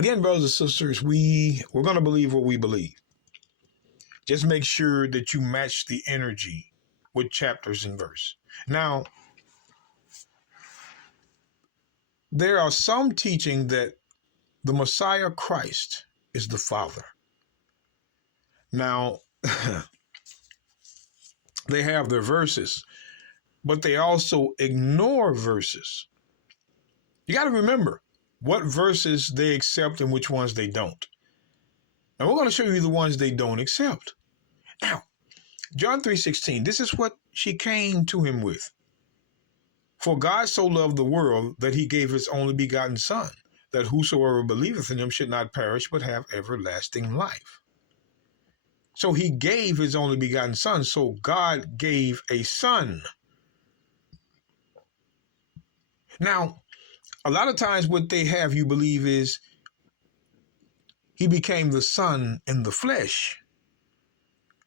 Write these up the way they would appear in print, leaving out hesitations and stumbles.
Again, brothers and sisters, we're going to believe what we believe. Just make sure that you match the energy with chapters and verse. Now, there are some teaching that the Messiah Christ is the Father. Now, they have their verses, but they also ignore verses. You got to remember what verses they accept and which ones they don't. And we're going to show you the ones they don't accept. Now, John 3:16, this is what she came to him with. For God so loved the world that he gave his only begotten Son, that whosoever believeth in him should not perish but have everlasting life. So he gave his only begotten Son. So God gave a Son. Now, a lot of times what they have you believe is he became the Son in the flesh.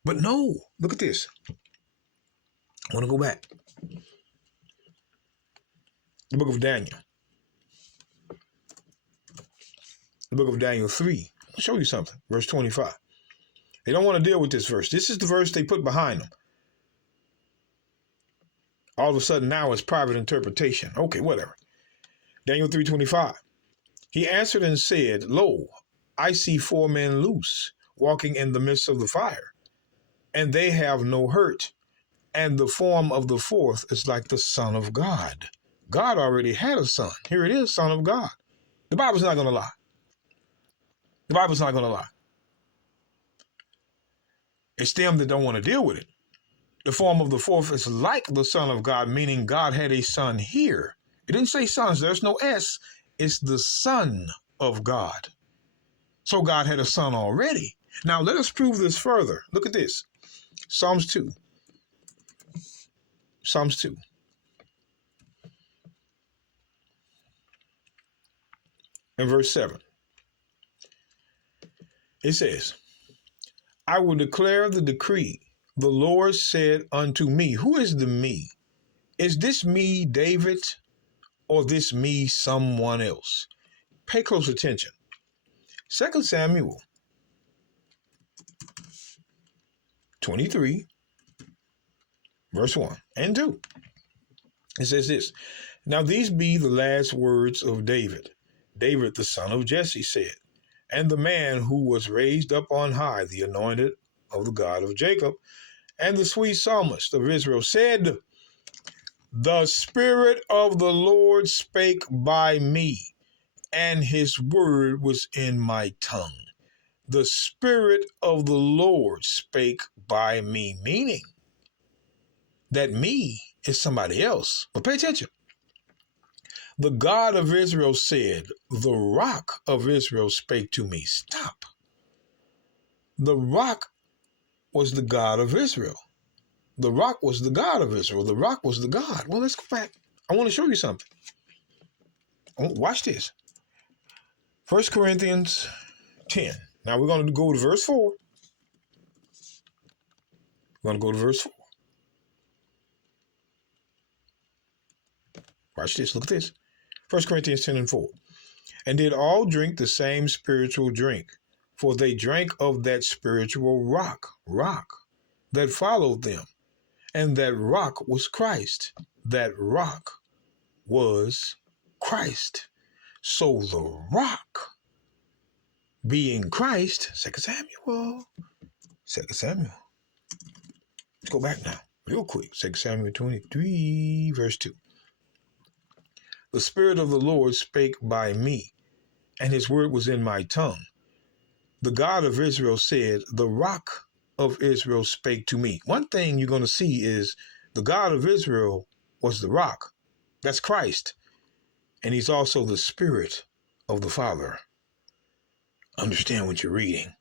But no, look at this. I want to go back. The book of Daniel. The book of Daniel 3. I'll show you something. Verse 25. They don't want to deal with this verse. This is the verse they put behind them. All of a sudden now it's private interpretation. Okay, whatever. Daniel 3:25. He answered and said, Lo, I see 4 men loose, walking in the midst of the fire, and they have no hurt. And the form of the fourth is like the Son of God. God already had a son. Here it is, Son of God. The Bible's not going to lie. The Bible's not going to lie. It's them that don't want to deal with it. The form of the fourth is like the Son of God, meaning God had a son here. It didn't say sons. There's no S. It's the Son of God. So God had a son already. Now let us prove this further. Look at this. Psalms 2. Psalms 2. In verse 7. It says, I will declare the decree. The Lord said unto me. Who is the me? Is this me, David, or this me, someone else? Pay close attention. 2 Samuel 23, verse 1 and 2. It says this. Now these be the last words of David. David, the son of Jesse, said, and the man who was raised up on high, the anointed of the God of Jacob, and the sweet psalmist of Israel said, the Spirit of the Lord spake by me, and his word was in my tongue. The Spirit of the Lord spake by me, meaning that me is somebody else. But pay attention. The God of Israel said, the rock of Israel spake to me. Stop. The rock was the God of Israel. The rock was the God of Israel. The rock was the God. Well, let's go back. I want to show you something. Watch this. 1 Corinthians 10. Now we're going to go to verse 4. We're going to go to verse 4. Watch this. Look at this. 1 Corinthians 10 and 4. And did all drink the same spiritual drink, for they drank of that spiritual rock, that followed them. And that rock was Christ. That rock was Christ. So the rock being Christ, 2 Samuel. Let's go back now, real quick. 2 Samuel 23, verse 2. The Spirit of the Lord spake by me, and his word was in my tongue. The God of Israel said, the rock of Israel spake to me. One thing you're going to see is the God of Israel was the rock. That's Christ. And he's also the Spirit of the Father. Understand what you're reading.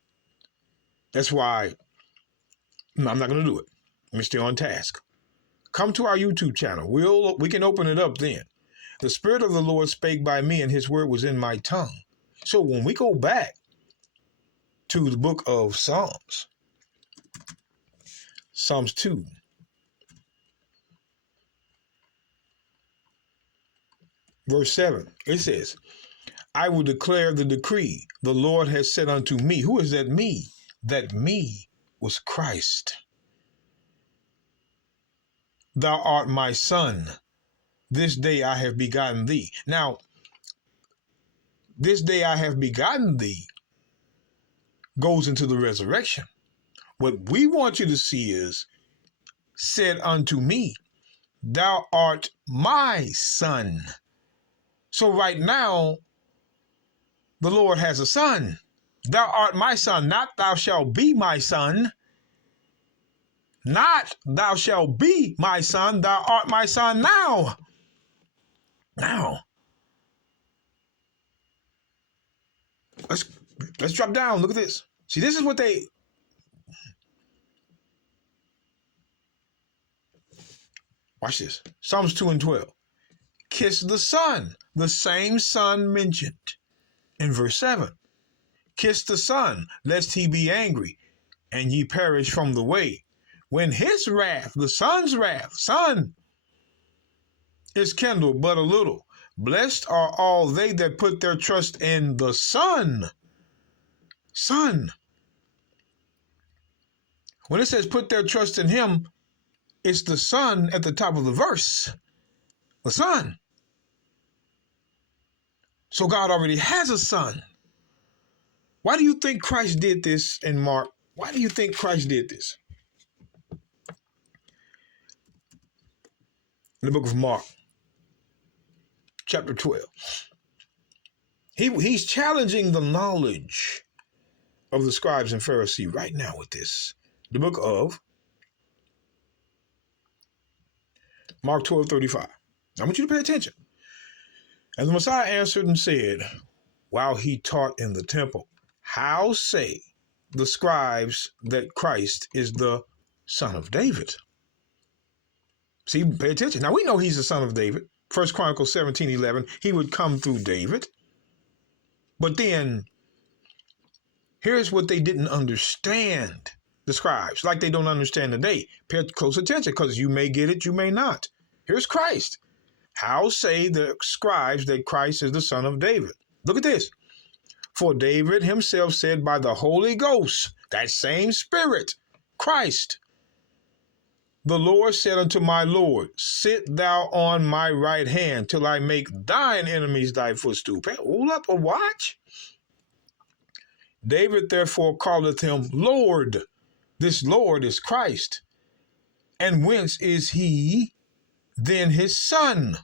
That's why I'm not going to do it. Let me stay on task. Come to our YouTube channel. We can open it up then. The Spirit of the Lord spake by me, and his word was in my tongue. So when we go back to the book of Psalms, Psalms 2, verse 7, it says, I will declare the decree. The Lord has said unto me. Who is that me? That me was Christ. Thou art my son. This day I have begotten thee. Now, this day I have begotten thee goes into the resurrection. What we want you to see is, said unto me, thou art my son. So right now, the Lord has a son. Thou art my son, not thou shalt be my son. Not thou shalt be my son, thou art my son now. Now. Let's drop down. Look at this. See, this is what they... Watch this. Psalms 2 and 12. Kiss the Son, the same Son mentioned in verse 7. Kiss the Son, lest he be angry, and ye perish from the way. When his wrath, the Son's wrath, Son, is kindled but a little. Blessed are all they that put their trust in the Son. Son. When it says put their trust in him, it's the Son at the top of the verse. The Son. So God already has a son. Why do you think Christ did this in Mark? Why do you think Christ did this? In the book of Mark, chapter 12. He's challenging the knowledge of the scribes and Pharisees right now with this. The book of Mark 12:35. I want you to pay attention. And the Messiah answered and said, while he taught in the temple, how say the scribes that Christ is the son of David? See, pay attention. Now we know he's the son of David. 1 Chronicles 17:11, he would come through David. But then, here's what they didn't understand, the scribes, like they don't understand today. Pay close attention, because you may get it, you may not. Here's Christ. How say the scribes that Christ is the son of David? Look at this. For David himself said by the Holy Ghost, that same Spirit, Christ, the Lord said unto my Lord, sit thou on my right hand till I make thine enemies thy footstool. Hold up a watch. David therefore calleth him Lord. This Lord is Christ. And whence is he then his son?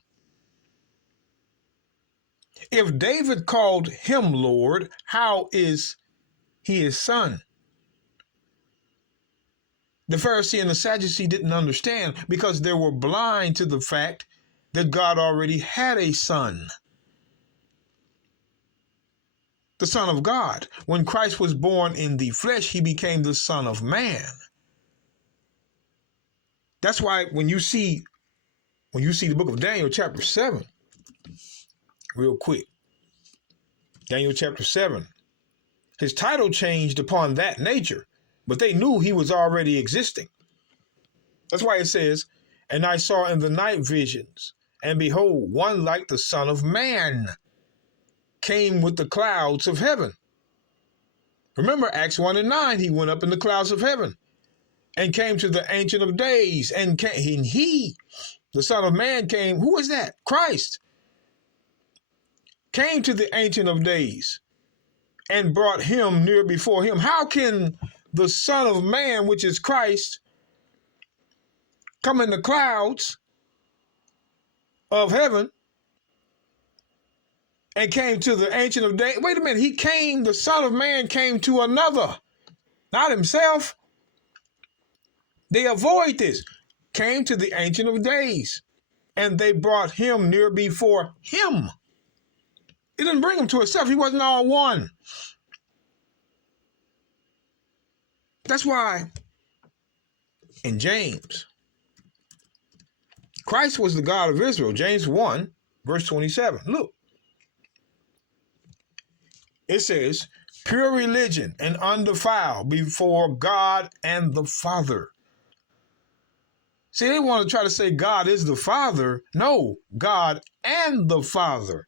If David called him Lord, how is he his son? The Pharisee and the Sadducee didn't understand because they were blind to the fact that God already had a son. The Son of God. When Christ was born in the flesh, he became the Son of Man. That's why when you see the book of Daniel chapter 7, real quick, Daniel chapter 7, his title changed upon that nature, but they knew he was already existing. That's why it says, and I saw in the night visions, and behold, one like the Son of Man came with the clouds of heaven. Remember Acts 1 and 9, he went up in the clouds of heaven and came to the Ancient of Days, and he, the Son of Man, came. Who is that? Christ. Came to the Ancient of Days and brought him near before him. How can the Son of Man, which is Christ, come in the clouds of heaven and came to the Ancient of Days? Wait a minute, the Son of Man came to another, not himself. They avoid this. Came to the Ancient of Days, and they brought him near before him. He didn't bring him to himself. He wasn't all one. That's why in James, Christ was the God of Israel. James 1, verse 27. Look. It says, pure religion and undefiled before God and the Father. See, they want to try to say God is the Father. No, God and the Father.